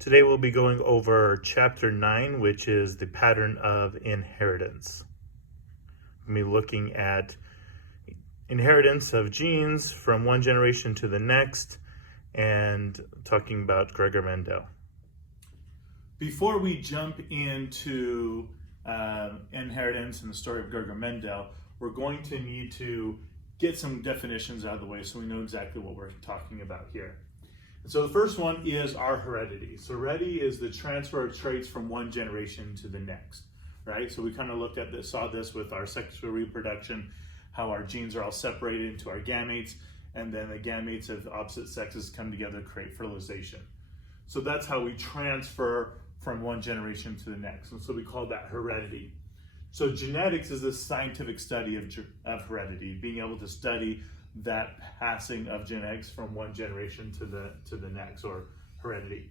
Today we'll be going over chapter 9, which is the pattern of inheritance. We'll be looking at inheritance of genes from one generation to the next and talking about Gregor Mendel. Before we jump into inheritance and the story of Gregor Mendel, we're going to need to get some definitions out of the way so we know exactly what we're talking about here. And so the first one is our heredity. So heredity is the transfer of traits from one generation to the next, right? So we kind of looked at this, saw this with our sexual reproduction, how our genes are all separated into our gametes, and then the gametes of opposite sexes come together to create fertilization. So that's how we transfer from one generation to the next. And so we call that heredity. So genetics is the scientific study of heredity, being able to study that passing of genetics from one generation to the next, or heredity.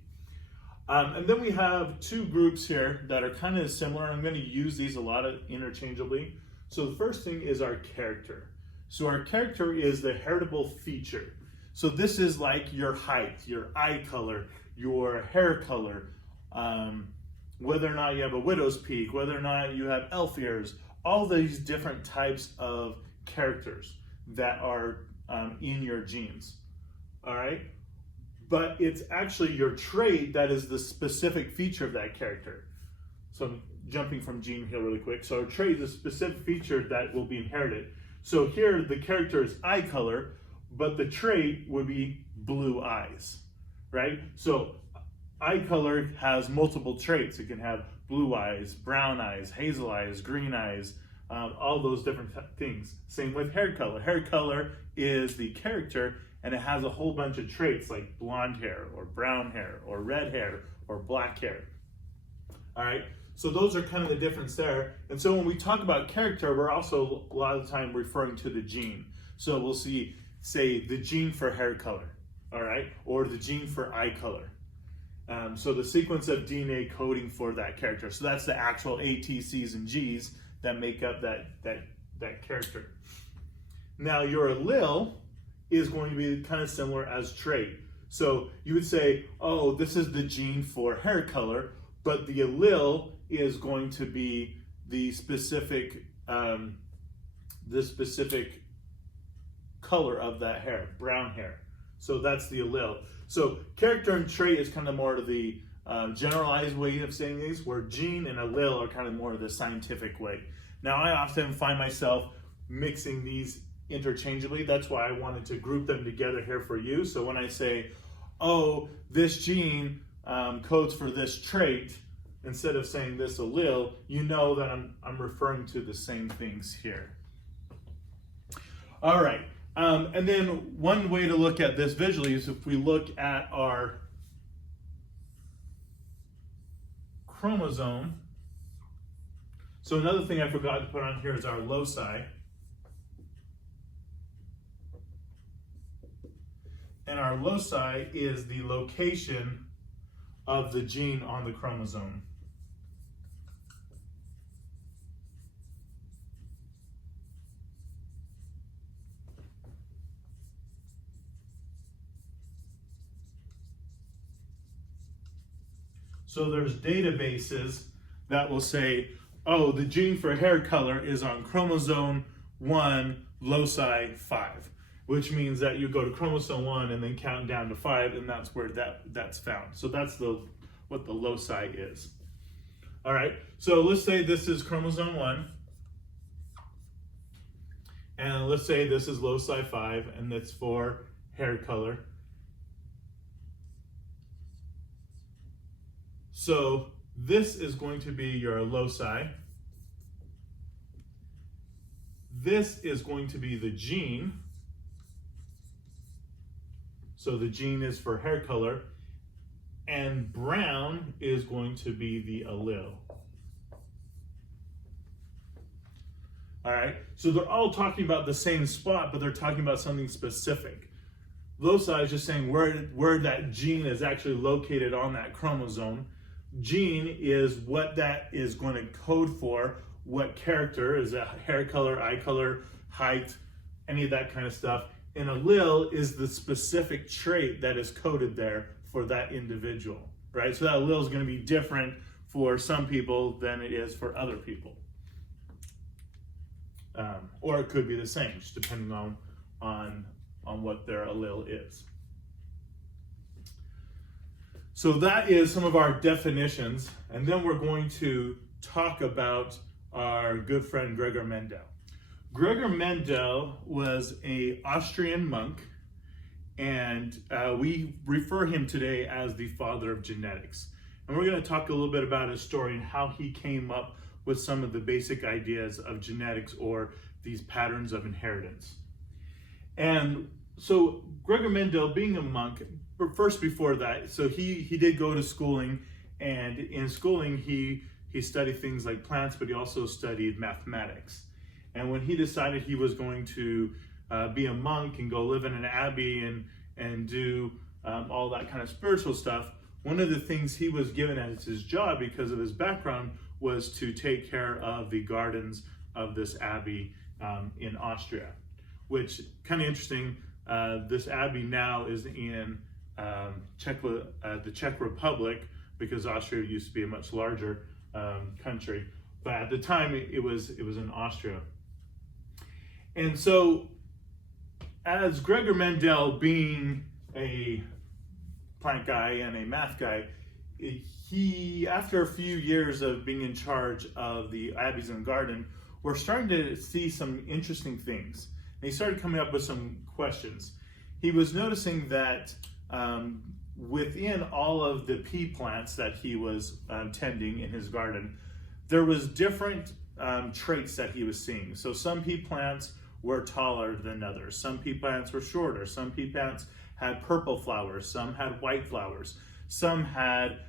And then we have two groups here that are kind of similar. I'm going to use these a lot interchangeably. So the first thing is our character. So our character is the heritable feature. So this is like your height, your eye color, your hair color, whether or not you have a widow's peak, whether or not you have elf ears, all these different types of characters that are in your genes, all right? But it's actually your trait that is the specific feature of that character. So I'm jumping from gene here really quick. So our trait is a specific feature that will be inherited. So here the character is eye color, but the trait would be blue eyes, right? So eye color has multiple traits. It can have blue eyes, brown eyes, hazel eyes, green eyes, all those different things. Same with hair color. Hair color is the character, and it has a whole bunch of traits like blonde hair or brown hair or red hair or black hair. All right, so those are kind of the difference there. And so when we talk about character, we're also a lot of the time referring to the gene. So we'll say the gene for hair color, all right, or the gene for eye color. So the sequence of DNA coding for that character. So that's the actual A, T, C's, and G's that make up that character. Now your allele is going to be kind of similar as trait. So you would say, oh, this is the gene for hair color, but the allele is going to be the specific color of that hair, brown hair. So that's the allele. So character and trait is kind of more of the generalized way of saying these, where gene and allele are kind of more of the scientific way. Now I often find myself mixing these interchangeably. That's why I wanted to group them together here for you. So when I say, oh, this gene codes for this trait, instead of saying this allele, you know that I'm referring to the same things here. All right. And then one way to look at this visually is if we look at our chromosome. So another thing I forgot to put on here is our loci. And our loci is the location of the gene on the chromosome. So there's databases that will say, oh, the gene for hair color is on chromosome 1, loci 5, which means that you go to chromosome 1 and then count down to 5, and that's where that's found. So that's what the loci is. All right, so let's say this is chromosome 1, and let's say this is loci 5, and that's for hair color. So this is going to be your loci. This is going to be the gene. So the gene is for hair color. And brown is going to be the allele. All right, so they're all talking about the same spot, but they're talking about something specific. Loci is just saying where that gene is actually located on that chromosome. Gene is what that is going to code for, what character is a hair color, eye color, height, any of that kind of stuff. And allele is the specific trait that is coded there for that individual. right? So that allele is going to be different for some people than it is for other people. Or it could be the same, just depending on what their allele is. So that is some of our definitions, and then we're going to talk about our good friend Gregor Mendel. Gregor Mendel was an Austrian monk, and we refer him today as the father of genetics. And we're going to talk a little bit about his story and how he came up with some of the basic ideas of genetics, or these patterns of inheritance. And so Gregor Mendel, being a monk, but first before that, so he did go to schooling, and in schooling he studied things like plants, but he also studied mathematics. And when he decided he was going to be a monk and go live in an abbey and do all that kind of spiritual stuff, one of the things he was given as his job, because of his background, was to take care of the gardens of this abbey in Austria, which, kind of interesting, this abbey now is in the Czech Republic, because Austria used to be a much larger country, but at the time it was in Austria. And so, as Gregor Mendel, being a plant guy and a math guy, he, after a few years of being in charge of the abbeys and garden, we're starting to see some interesting things. And he started coming up with some questions. He was noticing that within all of the pea plants that he was tending in his garden, there was different traits that he was seeing. So some pea plants were taller than others. Some pea plants were shorter. Some pea plants had purple flowers. Some had white flowers. Some had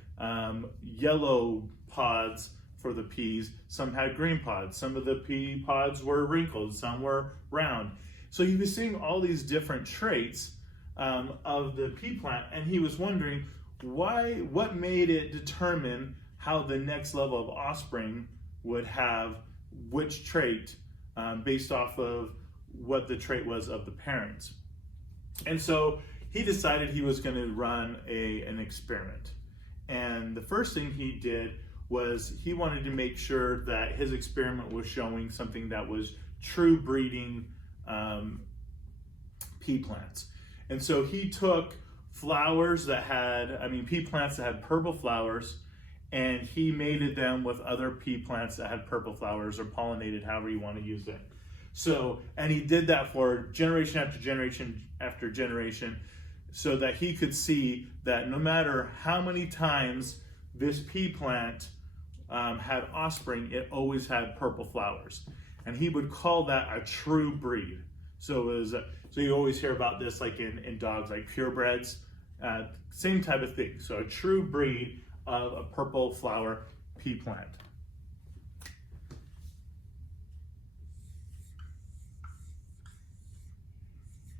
yellow pods for the peas. Some had green pods. Some of the pea pods were wrinkled. Some were round. So he was seeing all these different traits of the pea plant, and he was wondering what made it determine how the next level of offspring would have which trait based off of what the trait was of the parents. And so he decided he was going to run an experiment. And the first thing he did was he wanted to make sure that his experiment was showing something that was true breeding pea plants. And so he took flowers that pea plants that had purple flowers, and he mated them with other pea plants that had purple flowers, or pollinated, however you want to use it. So, and he did that for generation after generation after generation, so that he could see that no matter how many times this pea plant had offspring, it always had purple flowers. And he would call that a true breed. So it was, so you always hear about this like in dogs, like purebreds, same type of thing. So a true breed of a purple flower pea plant.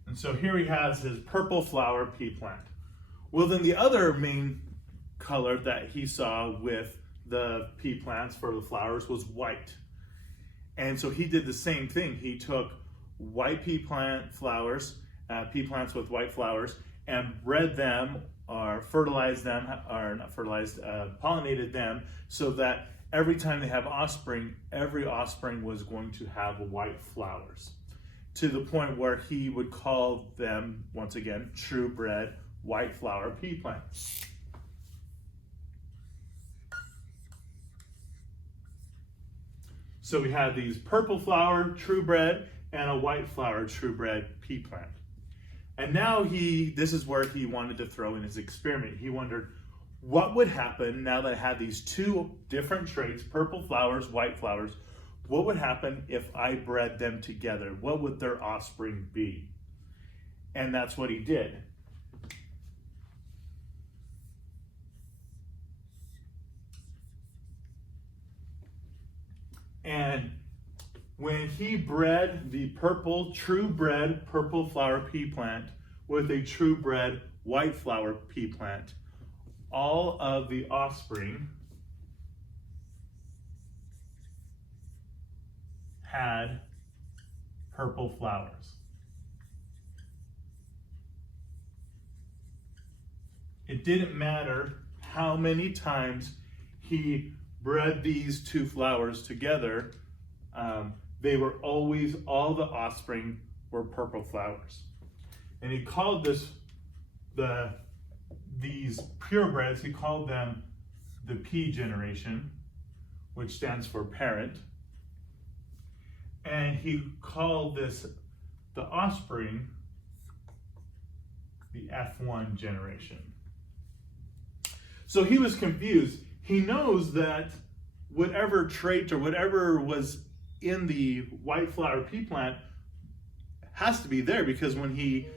And so here he has his purple flower pea plant. Well, then the other main color that he saw with the pea plants for the flowers was white. And so he did the same thing. He took white pea plant flowers, pea plants with white flowers, and bred them, or fertilized them, or not fertilized, pollinated them, so that every time they have offspring, every offspring was going to have white flowers, to the point where he would call them, once again, true bred white flower pea plants. So we have these purple flower true bred and a white flower true bred pea plant. And now this is where he wanted to throw in his experiment. He wondered what would happen now that I had these two different traits, purple flowers, white flowers. What would happen if I bred them together? What would their offspring be? And that's what he did. And when he bred the true bred purple flower pea plant with a true bred white flower pea plant, all of the offspring had purple flowers. It didn't matter how many times he bred these two flowers together, they were always, all the offspring were purple flowers. And he called these purebreds, he called them the P generation, which stands for parent. And he called the offspring, the F1 generation. So he was confused. He knows that whatever trait or whatever was in the white flower pea plant has to be there, because when he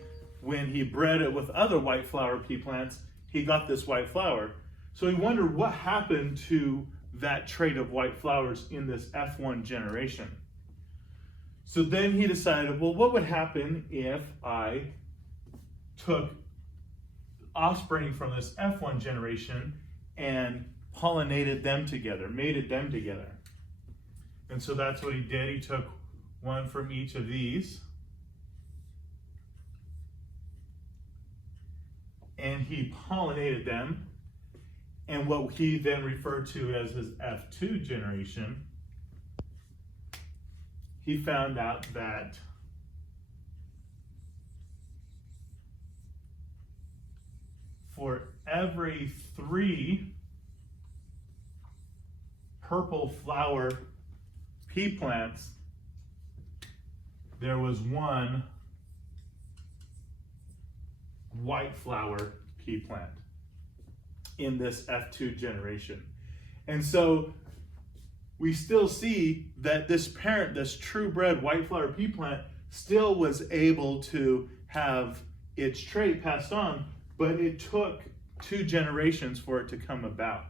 bred it with other white flower pea plants, he got this white flower. So he wondered what happened to that trait of white flowers in this F1 generation. So then he decided, well, what would happen if I took offspring from this F1 generation and pollinated them together, mated them together? And so that's what he did. He took one from each of these, and he pollinated them, and what he then referred to as his F2 generation, he found out that for every 3 purple flower pea plants, there was 1 white flower pea plant in this F2 generation. And so we still see that this parent, this true bred white flower pea plant, still was able to have its trait passed on, but it took 2 generations for it to come about.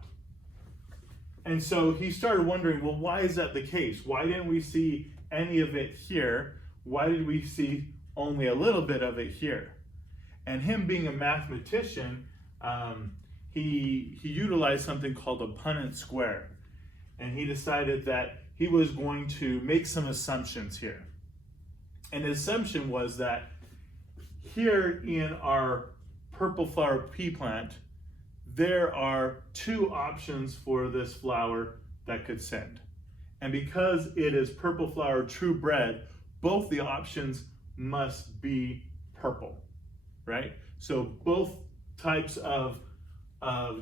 And so he started wondering, well, why is that the case? Why didn't we see any of it here? Why did we see only a little bit of it here? And him being a mathematician, he utilized something called a Punnett square. And he decided that he was going to make some assumptions here. And the assumption was that here in our purple flower pea plant, there are 2 options for this flower that could send. And because it is purple flower true bred, both the options must be purple, right? So both types of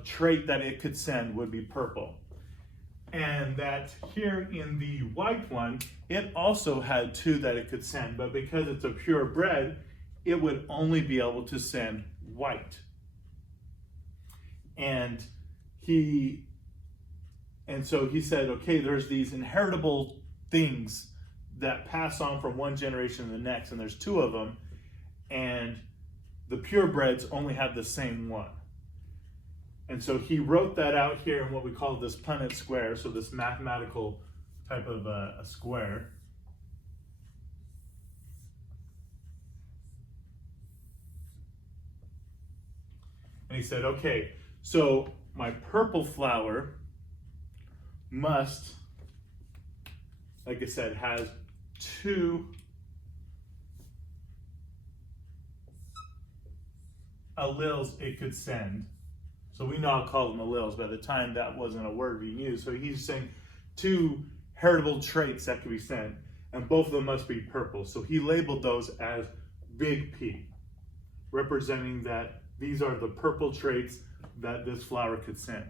trait that it could send would be purple. And that here in the white one, it also had 2 that it could send, but because it's a purebred, it would only be able to send white. And so he said, okay, there's these inheritable things that pass on from one generation to the next, and there's 2 of them, and the purebreds only have the same one. And so he wrote that out here in what we call this Punnett square, so this mathematical type of a square. And he said, okay, so my purple flower must, like I said, has 2 alleles it could send. So we now call them alleles, but at the time that wasn't a word being used. So he's saying 2 heritable traits that could be sent, and both of them must be purple. So he labeled those as big P, representing that these are the purple traits that this flower could send.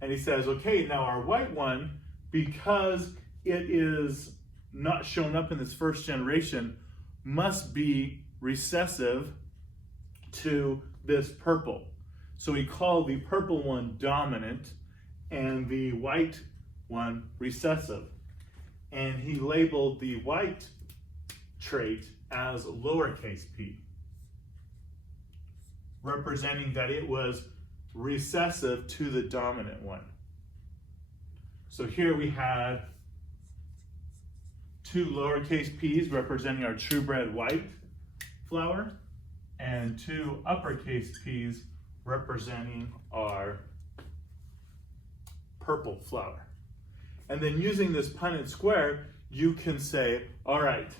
And he says, okay, now our white one, because it is not shown up in this first generation, must be recessive to this purple. So he called the purple one dominant and the white one recessive. And he labeled the white trait as lowercase p, representing that it was recessive to the dominant one. So here we had 2 lowercase p's representing our true bred white flower, and 2 uppercase p's representing our purple flower. And then using this Punnett square, you can say, all right,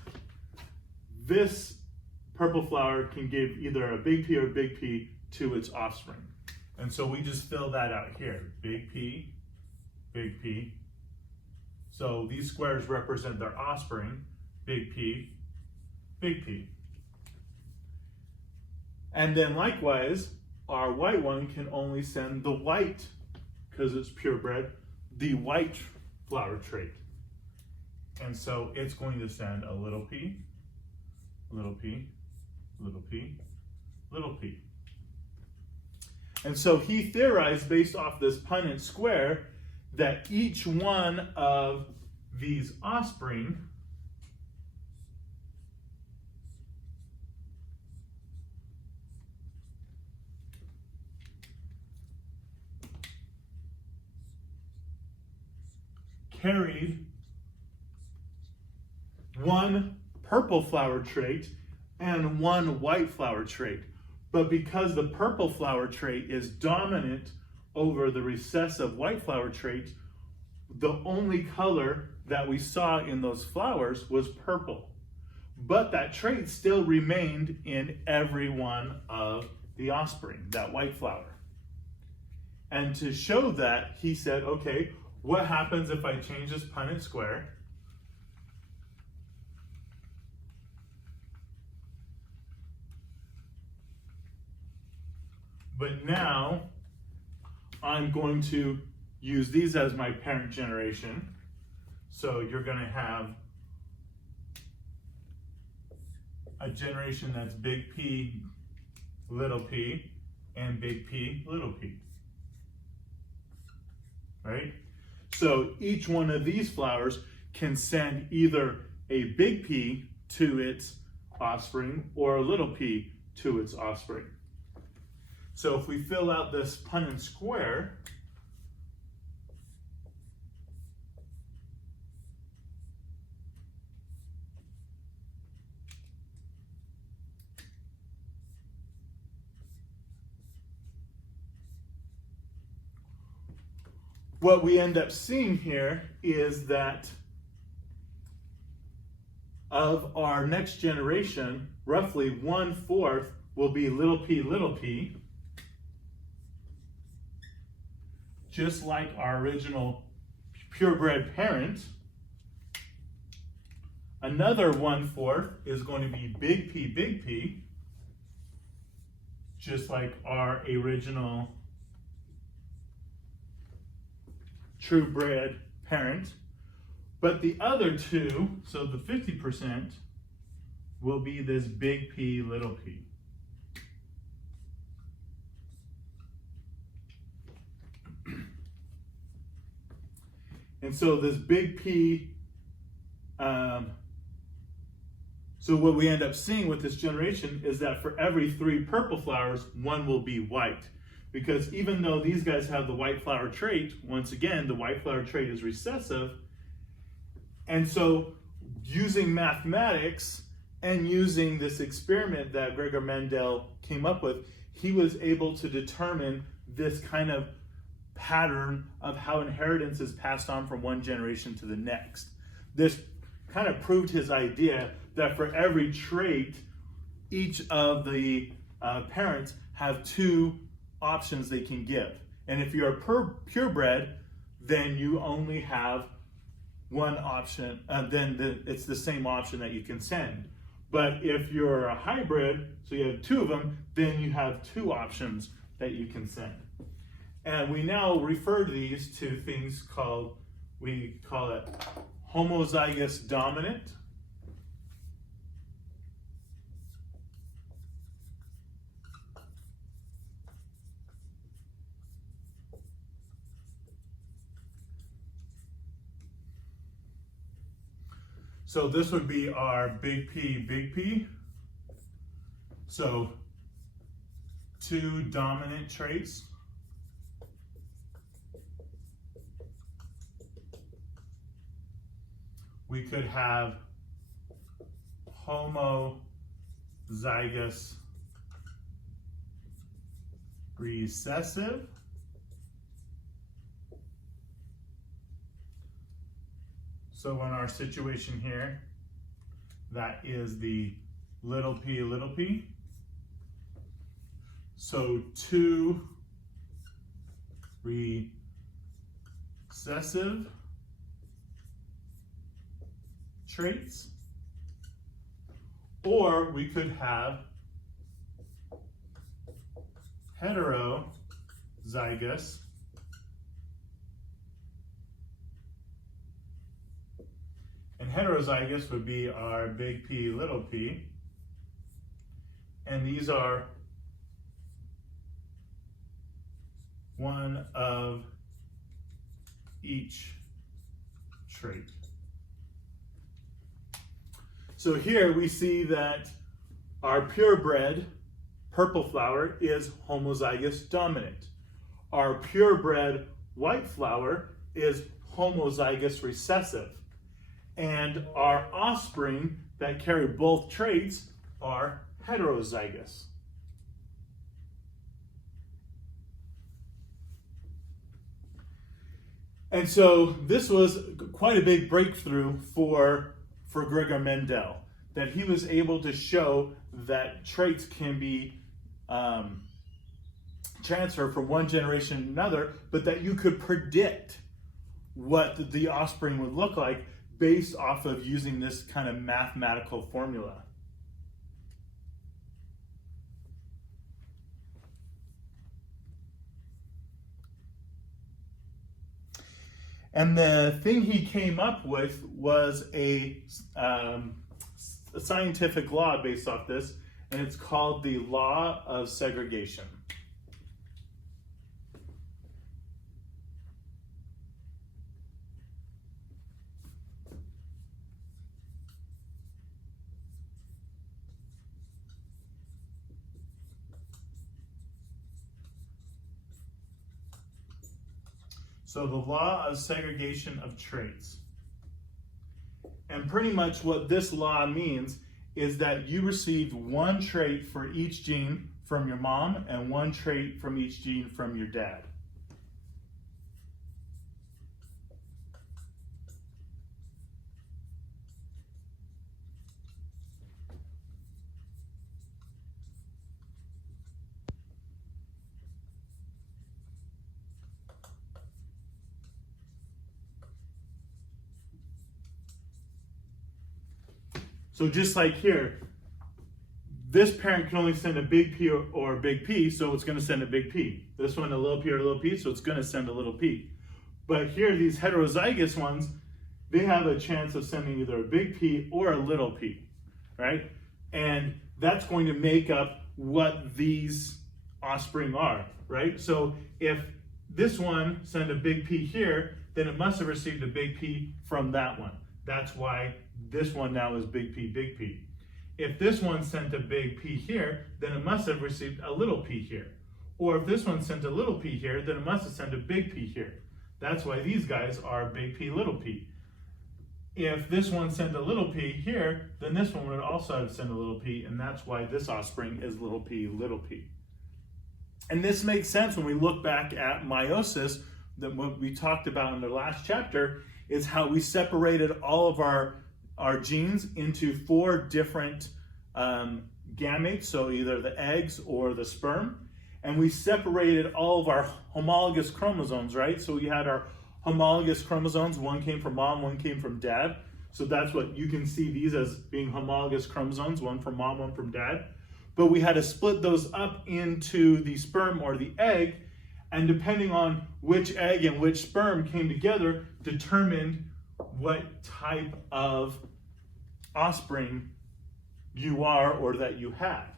this purple flower can give either a big P or big P to its offspring. And so we just fill that out here. Big P, big P. So these squares represent their offspring. Big P, big P. And then likewise, our white one can only send the white, because it's purebred, the white flower trait. And so it's going to send a little p, little p, little p, little p. And so he theorized, based off this Punnett square, that each one of these offspring carried one purple flower trait and one white flower trait. But because the purple flower trait is dominant over the recessive white flower trait, the only color that we saw in those flowers was purple. But that trait still remained in every one of the offspring, that white flower. And to show that, he said, okay, what happens if I change this Punnett square? But now I'm going to use these as my parent generation. So you're going to have a generation that's big P, little p, and big P, little p. Right? So each one of these flowers can send either a big P to its offspring or a little p to its offspring. So if we fill out this Punnett square, what we end up seeing here is that of our next generation, roughly 1/4 will be little p, just like our original purebred parent. Another 1/4 is going to be big P, just like our original true-bred parent. But the other two, so the 50%, will be this big P, little p. And so this big P, so what we end up seeing with this generation is that for every 3 purple flowers, 1 will be white. Because even though these guys have the white flower trait, once again, the white flower trait is recessive. And so using mathematics and using this experiment that Gregor Mendel came up with, he was able to determine this kind of pattern of how inheritance is passed on from one generation to the next. This kind of proved his idea that for every trait, each of the parents have 2 options they can give. And if you're a purebred, then you only have 1 option, then it's the same option that you can send. But if you're a hybrid, so you have 2 of them, then you have 2 options that you can send. And we now refer to these to things called, we call it homozygous dominant. So this would be our big P. So 2 dominant traits. We could have homozygous recessive. So in our situation here, that is the little p. So 2 recessive traits, or we could have heterozygous and heterozygous would be our big P, little p, and these are one of each trait. So here we see that our purebred purple flower is homozygous dominant. Our purebred white flower is homozygous recessive. And our offspring that carry both traits are heterozygous. And so this was quite a big breakthrough for Gregor Mendel, that he was able to show that traits can be transferred from one generation to another, but that you could predict what the offspring would look like based off of using this kind of mathematical formula. And the thing he came up with was a scientific law based off this, and it's called the law of segregation. So the law of segregation of traits. And pretty much what this law means is that you received one trait for each gene from your mom and one trait from each gene from your dad. So just like here, this parent can only send a big P or a big P, so it's going to send a big P. This one a little p or a little p, so it's going to send a little p. But here, these heterozygous ones, they have a chance of sending either a big P or a little p, right? And that's going to make up what these offspring are, right? So if this one sent a big P here, then it must have received a big P from that one. That's why this one now is big P, big P. If this one sent a big P here, then it must have received a little p here. Or if this one sent a little p here, then it must have sent a big P here. That's why these guys are big P, little p. If this one sent a little p here, then this one would also have sent a little p, and that's why this offspring is little p, little p. And this makes sense when we look back at meiosis, that what we talked about in the last chapter is how we separated all of our genes into 4 different gametes, so either the eggs or the sperm, and we separated all of our homologous chromosomes, right? So we had our homologous chromosomes, one came from mom, one came from dad. So that's what you can see these as being homologous chromosomes, one from mom, one from dad. But we had to split those up into the sperm or the egg, and depending on which egg and which sperm came together, determined what type of offspring you are or that you have.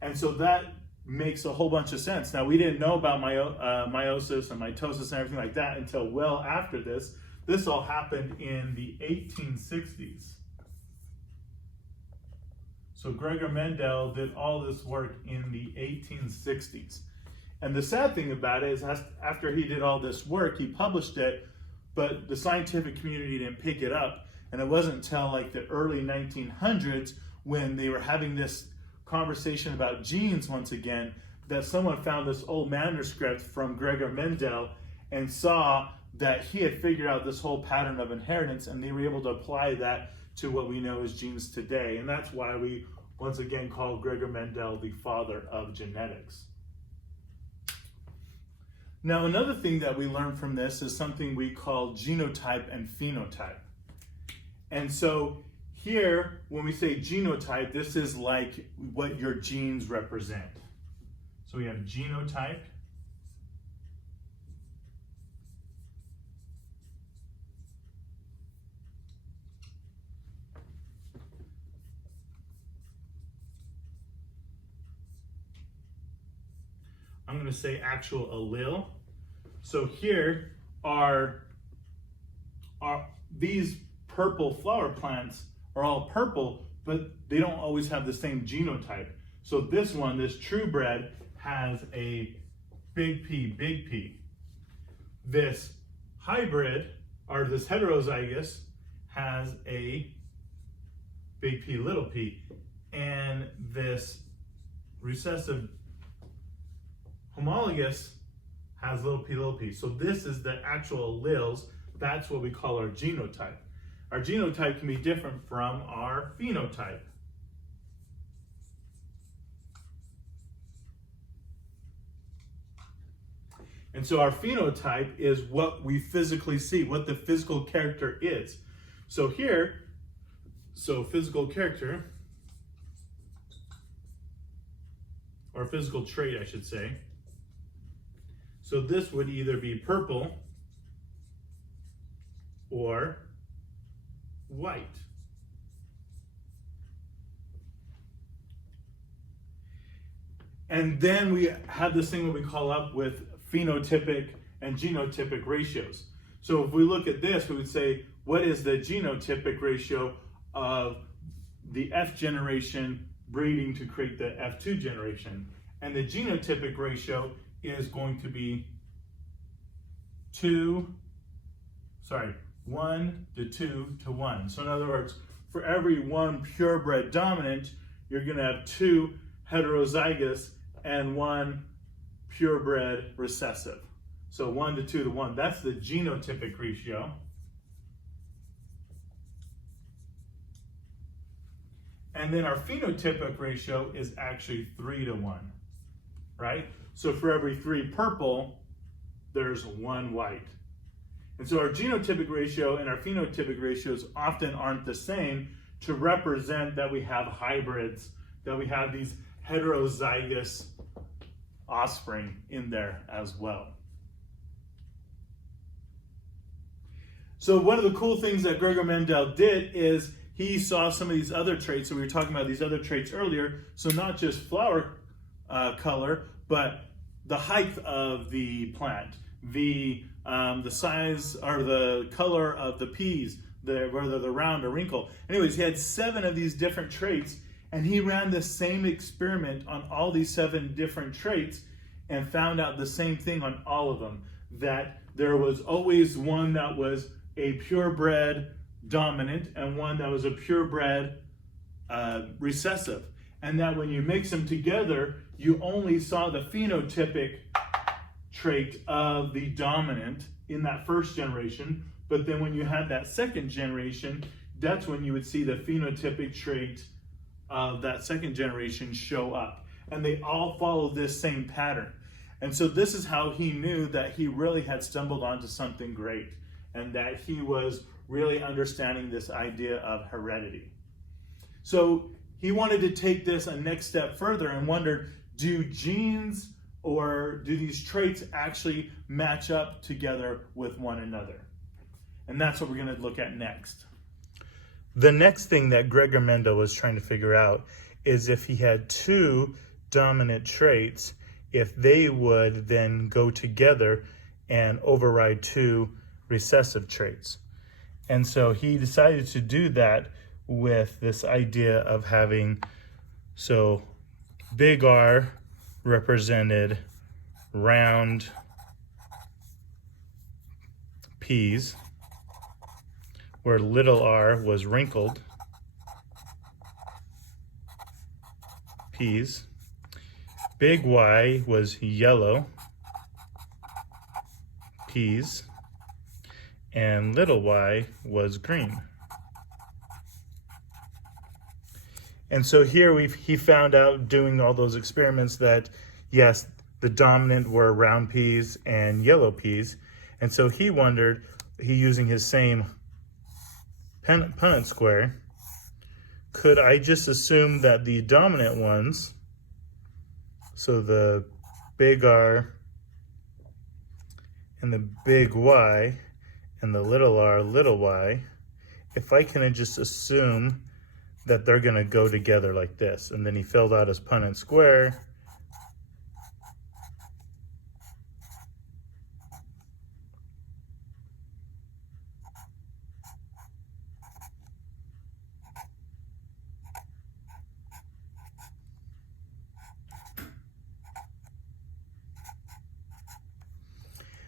And so that makes a whole bunch of sense. Now, we didn't know about meiosis and mitosis and everything like that until well after this. This all happened in the 1860s. So Gregor Mendel did all this work in the 1860s. And the sad thing about it is after he did all this work, he published it, but the scientific community didn't pick it up. And it wasn't until like the early 1900s when they were having this conversation about genes once again that someone found this old manuscript from Gregor Mendel and saw that he had figured out this whole pattern of inheritance, and they were able to apply that to what we know as genes today. And that's why we once again call Gregor Mendel the father of genetics. Now, another thing that we learned from this is something we call genotype and phenotype. And so here, when we say genotype, this is like what your genes represent. So we have genotype. I'm going to say actual allele. So here are these purple flower plants are all purple, but they don't always have the same genotype. So this one, this true bred, has a big P. This hybrid, or this heterozygous, has a big P, little p. And this recessive homologous has little p. So this is the actual alleles. That's what we call our genotype. Our genotype can be different from our phenotype. And so our phenotype is what we physically see, what the physical character is. So here, physical character, or physical trait, I should say. So this would either be purple or white. And then we have this thing that we call up with phenotypic and genotypic ratios. So if we look at this, we would say, what is the genotypic ratio of the F generation breeding to create the F2 generation? And the genotypic ratio is going to be 1 to 2 to 1. So in other words, for every one purebred dominant, you're going to have 2 heterozygous and 1 purebred recessive. So 1 to 2 to 1. That's the genotypic ratio. And then our phenotypic ratio is actually 3 to 1, right? So for every 3 purple, there's 1 white. And so our genotypic ratio and our phenotypic ratios often aren't the same to represent that we have hybrids, that we have these heterozygous offspring in there as well. So one of the cool things that Gregor Mendel did is he saw some of these other traits. So we were talking about these other traits earlier. So not just flower color, but the height of the plant, the size or the color of the peas, whether they're round or wrinkle. Anyways, he had 7 of these different traits, and he ran the same experiment on all these 7 different traits and found out the same thing on all of them, that there was always one that was a purebred dominant and one that was a purebred recessive. And that when you mix them together, you only saw the phenotypic trait of the dominant in that first generation. But then when you had that second generation, that's when you would see the phenotypic trait of that second generation show up. And they all follow this same pattern. And so this is how he knew that he really had stumbled onto something great, and that he was really understanding this idea of heredity. So he wanted to take this a next step further and wondered, do genes or do these traits actually match up together with one another? And that's what we're going to look at next. The next thing that Gregor Mendel was trying to figure out is if he had 2 dominant traits, if they would then go together and override 2 recessive traits. And so he decided to do that with this idea of having, so big R represented round peas, where little r was wrinkled peas. Big Y was yellow peas, and little y was green. And so here he found out, doing all those experiments, that yes, the dominant were round peas and yellow peas. And so he wondered, he using his same Punnett square, could I just assume that the dominant ones, so the big R and the big Y and the little r, little y, if I can just assume that they're going to go together like this. And then he filled out his Punnett square.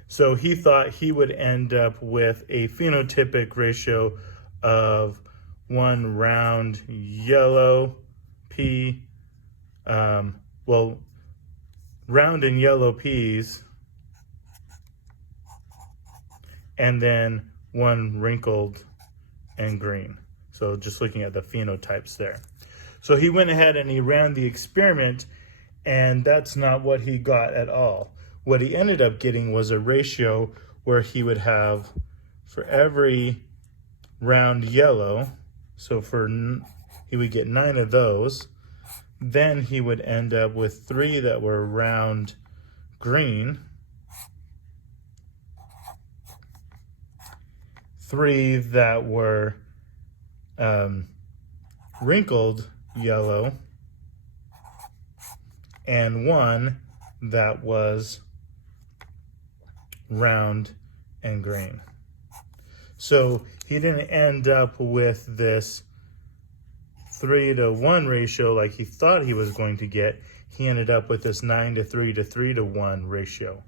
So he thought he would end up with a phenotypic ratio of one round yellow pea, round and yellow peas, and then one wrinkled and green. So just looking at the phenotypes there. So he went ahead and he ran the experiment, and that's not what he got at all. What he ended up getting was a ratio where he would have, for every round yellow, so he would get 9 of those. Then he would end up with 3 that were round green, 3 that were wrinkled yellow, and 1 that was round and green. So he didn't end up with this 3-to-1 ratio like he thought he was going to get. He ended up with this 9-to-3 to 3-to-1 ratio.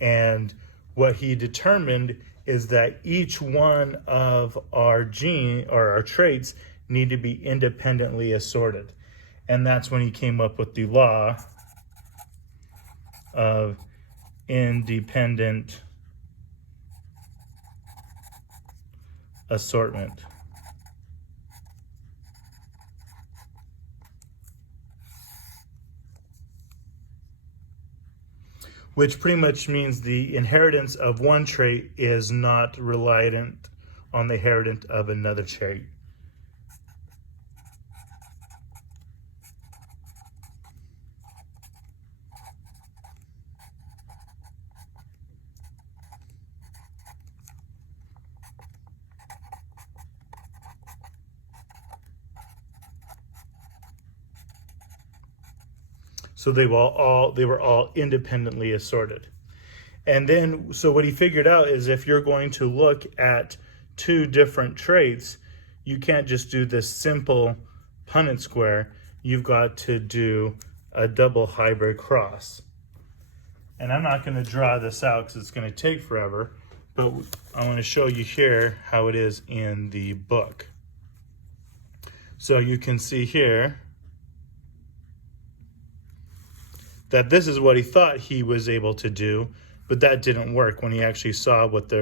And what he determined is that each one of our our traits need to be independently assorted. And that's when he came up with the law of independent assortment. Which pretty much means the inheritance of one trait is not reliant on the inheritance of another trait. So they were all independently assorted. And then, so what he figured out is if you're going to look at 2 different traits, you can't just do this simple Punnett square. You've got to do a double hybrid cross. And I'm not going to draw this out because it's going to take forever, but I want to show you here how it is in the book. So you can see here that this is what he thought he was able to do, but that didn't work when he actually saw what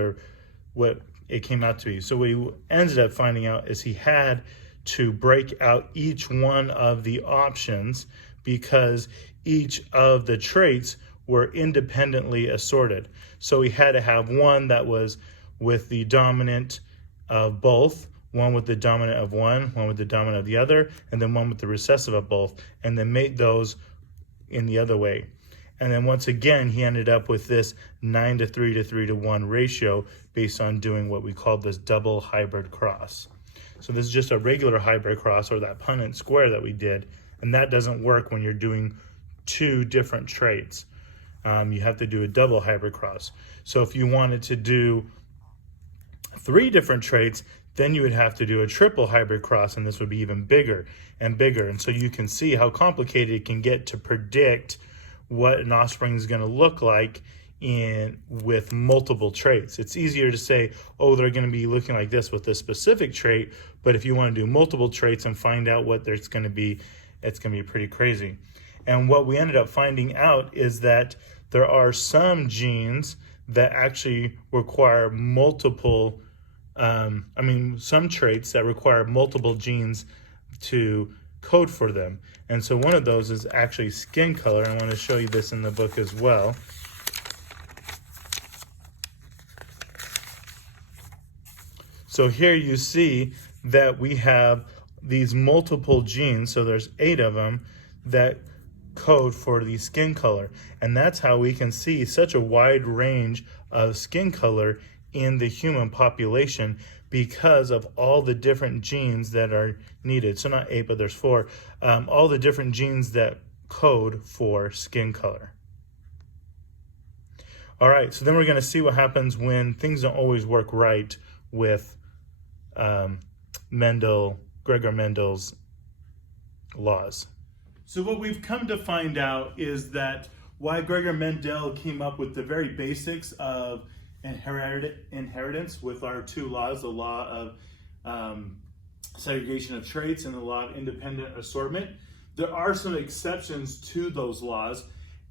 it came out to be. So what he ended up finding out is he had to break out each one of the options because each of the traits were independently assorted. So he had to have one that was with the dominant of both, one with the dominant of one with the dominant of the other, and then one with the recessive of both, and then make those in the other way. And then once again, he ended up with this 9-to-3 to 3-to-1 ratio based on doing what we call this double hybrid cross. So this is just a regular hybrid cross, or that Punnett square that we did, and that doesn't work when you're doing 2 different traits. You have to do a double hybrid cross. So if you wanted to do 3 different traits, then you would have to do a triple hybrid cross, and this would be even bigger and bigger. And so you can see how complicated it can get to predict what an offspring is going to look like with multiple traits. It's easier to say, oh, they're going to be looking like this with this specific trait, but if you want to do multiple traits and find out what there's going to be, it's going to be pretty crazy. And what we ended up finding out is that there are some genes that actually require some traits that require multiple genes to code for them. And so one of those is actually skin color. I want to show you this in the book as well. So here you see that we have these multiple genes, so there's 8 of them, that code for the skin color. And that's how we can see such a wide range of skin color in the human population, because of all the different genes that are needed. So not 8, but there's 4. All the different genes that code for skin color. All right, so then we're going to see what happens when things don't always work right with Gregor Mendel's laws. So what we've come to find out is that why Gregor Mendel came up with the very basics of inheritance with our 2 laws, the law of segregation of traits and the law of independent assortment. There are some exceptions to those laws,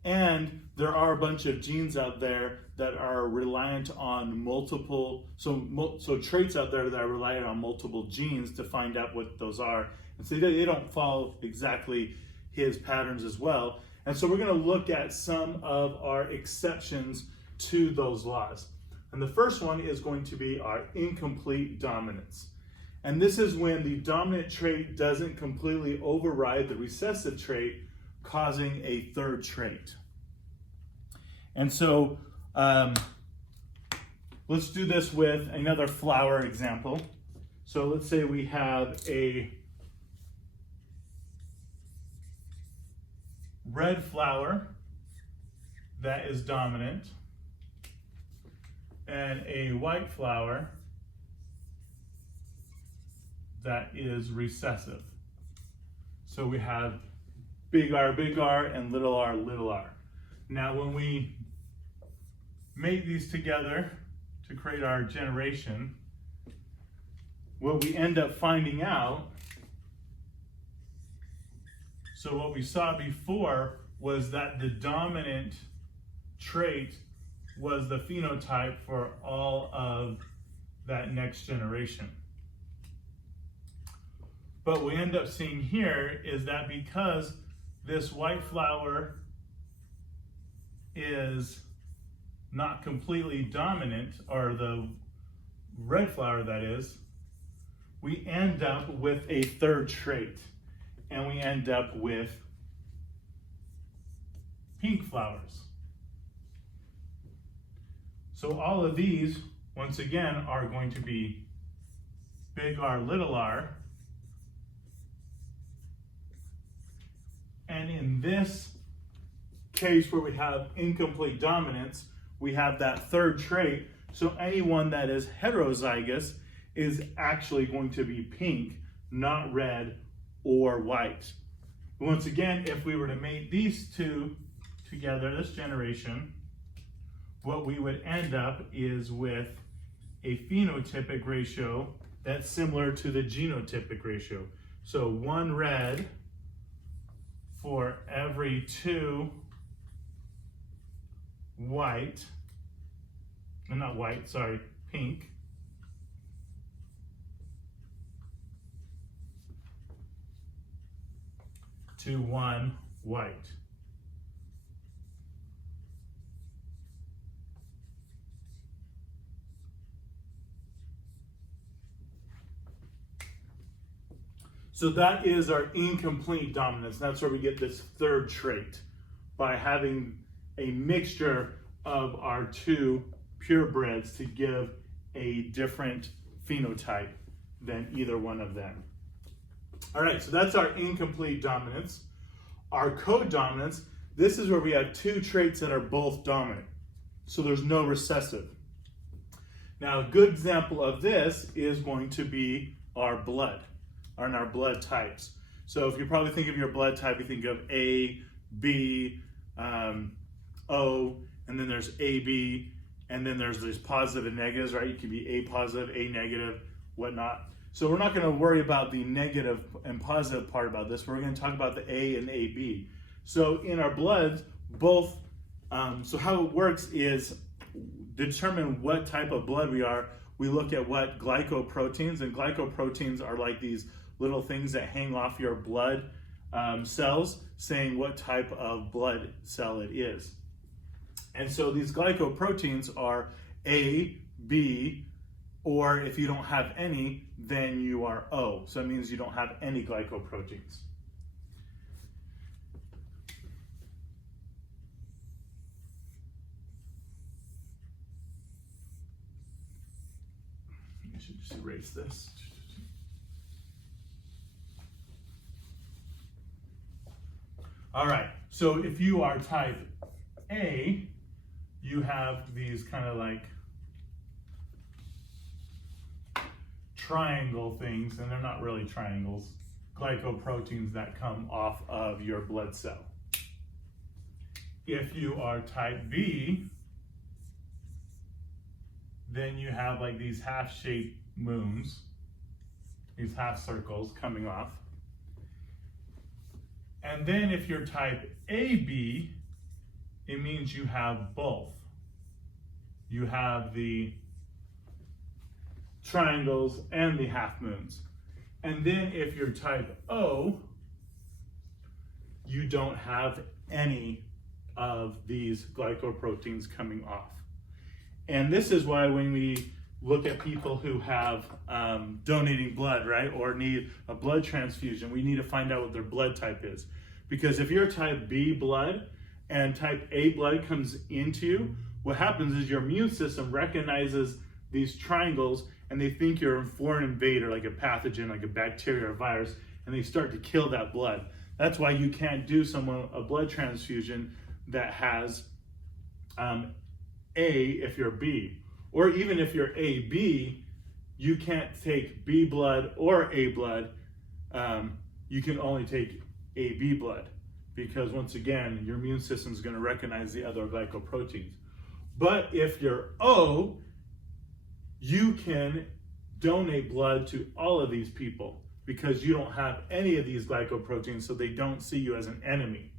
and there are a bunch of genes out there that are reliant on multiple, so traits out there that are reliant on multiple genes to find out what those are. And so they don't follow exactly his patterns as well. And so we're going to look at some of our exceptions to those laws. And the first one is going to be our incomplete dominance. And this is when the dominant trait doesn't completely override the recessive trait, causing a 3rd trait. And so let's do this with another flower example. So let's say we have a red flower that is dominant and a white flower that is recessive. So we have big R, and little r. Now when we mate these together to create our generation, what we end up finding out, so what we saw before was that the dominant trait was the phenotype for all of that next generation. But what we end up seeing here is that because this white flower is not completely dominant, or the red flower that is, we end up with a 3rd trait, and we end up with pink flowers. So all of these, once again, are going to be big R, little r. And in this case where we have incomplete dominance, we have that 3rd trait. So anyone that is heterozygous is actually going to be pink, not red or white. Once again, if we were to mate these 2 together, this generation, what we would end up is with a phenotypic ratio that's similar to the genotypic ratio. So 1 red for every 2 pink. To 1 white. So that is our incomplete dominance. That's where we get this 3rd trait, by having a mixture of our 2 purebreds to give a different phenotype than either one of them. All right, so that's our incomplete dominance. Our codominance, this is where we have 2 traits that are both dominant. So there's no recessive. Now, a good example of this is going to be our blood, and our blood types. So if you probably think of your blood type, you think of A, B, O, and then there's AB, and then there's these positive and negatives, right? You can be A positive, A negative, whatnot. So we're not going to worry about the negative and positive part about this. We're going to talk about the A and AB. So in our blood, both, so how it works is determine what type of blood we are. We look at what glycoproteins, and glycoproteins are like these little things that hang off your blood cells saying what type of blood cell it is. And so these glycoproteins are A, B, or if you don't have any, then you are O. So that means you don't have any glycoproteins. I should just erase this. All right, so if you are type A, you have these kind of like triangle things, and they're not really triangles, glycoproteins that come off of your blood cell. If you are type B, then you have like these half-shaped moons, these half circles coming off. And then if you're type AB, it means you have both. You have the triangles and the half moons. And then if you're type O, you don't have any of these glycoproteins coming off. And this is why when we look at people who have donating blood, right, or need a blood transfusion, we need to find out what their blood type is. Because if you're type B blood and type A blood comes into you, what happens is your immune system recognizes these triangles and they think you're a foreign invader, like a pathogen, like a bacteria or a virus, and they start to kill that blood. That's why you can't do someone a blood transfusion that has A if you're B. Or even if you're AB, you can't take B blood or A blood. You can only take AB blood, because once again, your immune system is going to recognize the other glycoproteins. But if you're O, you can donate blood to all of these people because you don't have any of these glycoproteins, so they don't see you as an enemy.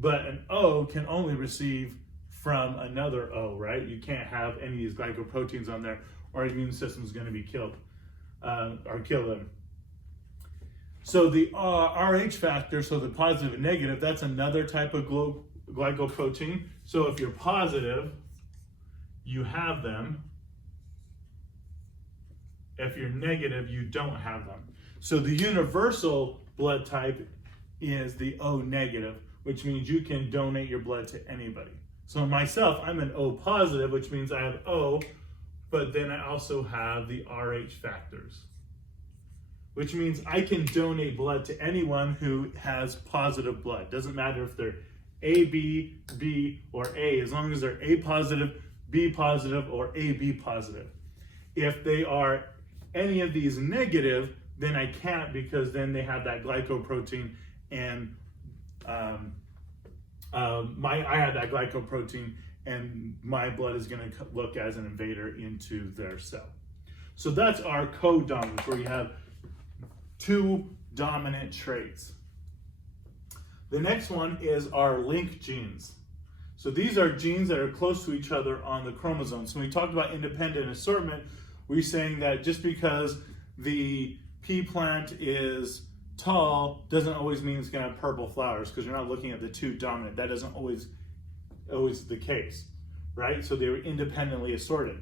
But an O can only receive from another O, right? You can't have any of these glycoproteins on there or your immune system is going to be killed or kill them. So the Rh factor, so the positive and negative, that's another type of glycoprotein. So if you're positive, you have them. If you're negative, you don't have them. So the universal blood type is the O negative, which means you can donate your blood to anybody. So myself, I'm an O positive, which means I have O, but then I also have the Rh factors, which means I can donate blood to anyone who has positive blood. Doesn't matter if they're AB, B, or A, as long as they're A positive, B positive, or AB positive. If they are any of these negative, then I can't, because then they have that glycoprotein, and I have that glycoprotein, and my blood is going to look as an invader into their cell. So that's our codominance, where you have two dominant traits. The next one is our link genes. So these are genes that are close to each other on the chromosome. So when we talked about independent assortment, we're saying that just because the pea plant is tall doesn't always mean it's going to have purple flowers, because you're not looking at the two dominant. That isn't always the case, right? So they were independently assorted.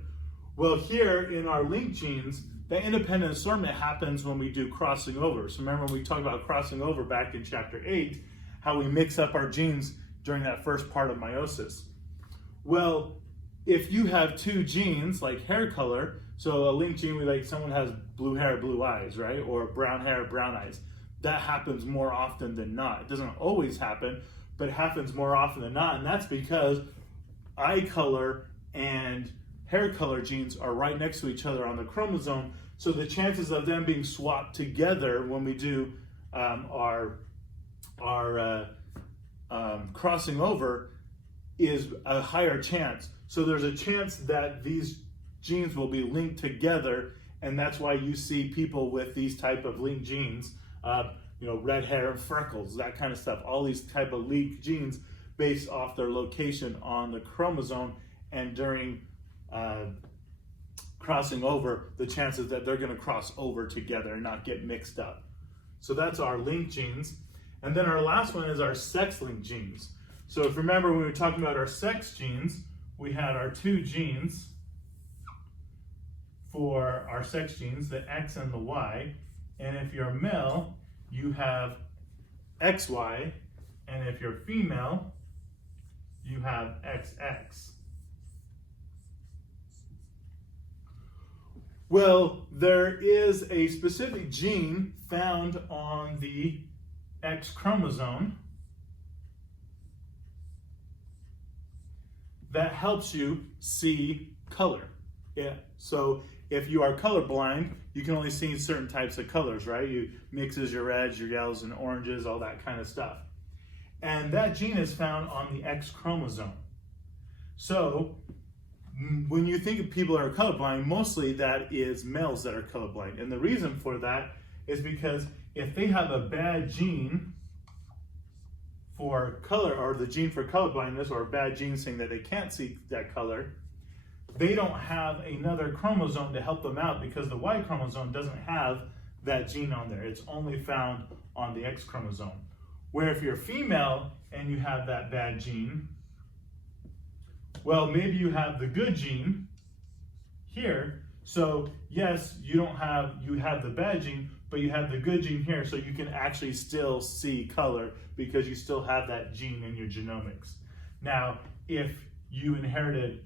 Well, here in our link genes, the independent assortment happens when we do crossing over. So remember when we talked about crossing over back in chapter 8, how we mix up our genes during that first part of meiosis. Well, if you have two genes like hair color, so a link gene, we like someone has blue hair, blue eyes, right? Or brown hair, brown eyes. That happens more often than not. It doesn't always happen, but it happens more often than not. And that's because eye color and hair color genes are right next to each other on the chromosome. So the chances of them being swapped together when we do our crossing over is a higher chance. So there's a chance that these genes will be linked together, and that's why you see people with these type of linked genes, red hair and freckles, that kind of stuff, all these type of linked genes based off their location on the chromosome. And during crossing over, the chances that they're going to cross over together and not get mixed up. So that's our linked genes. And then our last one is our sex-linked genes. So if you remember when we were talking about our sex genes, we had our two genes for our sex genes, the X and the Y. And if you're male, you have XY. And if you're female, you have XX. Well, there is a specific gene found on the X chromosome that helps you see color. Yeah. So if you are colorblind, you can only see certain types of colors, right? You mixes your reds, your yellows, and oranges, all that kind of stuff. And that gene is found on the X chromosome. So when you think of people that are colorblind, mostly that is males that are colorblind. And the reason for that is because if they have a bad gene for color, or the gene for colorblindness, or a bad gene saying that they can't see that color, they don't have another chromosome to help them out because the Y chromosome doesn't have that gene on there. It's only found on the X chromosome. Where if you're female and you have that bad gene, well, maybe you have the good gene here. So yes, you have the bad gene, but you have the good gene here, so you can actually still see color because you still have that gene in your genomics. Now, if you inherited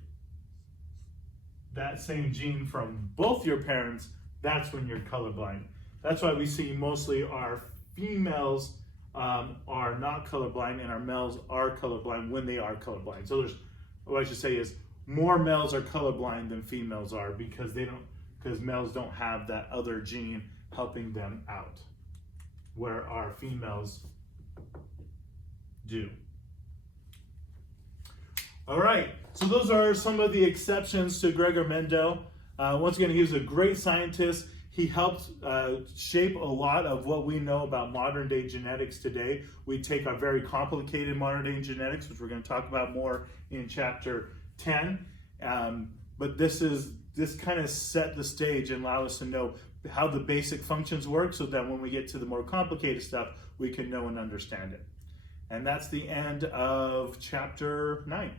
that same gene from both your parents, that's when you're colorblind. That's why we see mostly our females are not colorblind and our males are colorblind when they are colorblind. So what I should say is more males are colorblind than females are because males don't have that other gene helping them out, where our females do. All right, so those are some of the exceptions to Gregor Mendel. Once again, he was a great scientist. He helped shape a lot of what we know about modern day genetics today. We take our very complicated modern day genetics, which we're going to talk about more in chapter 10. But this kind of set the stage and allow us to know how the basic functions work so that when we get to the more complicated stuff, we can know and understand it. And that's the end of chapter 9.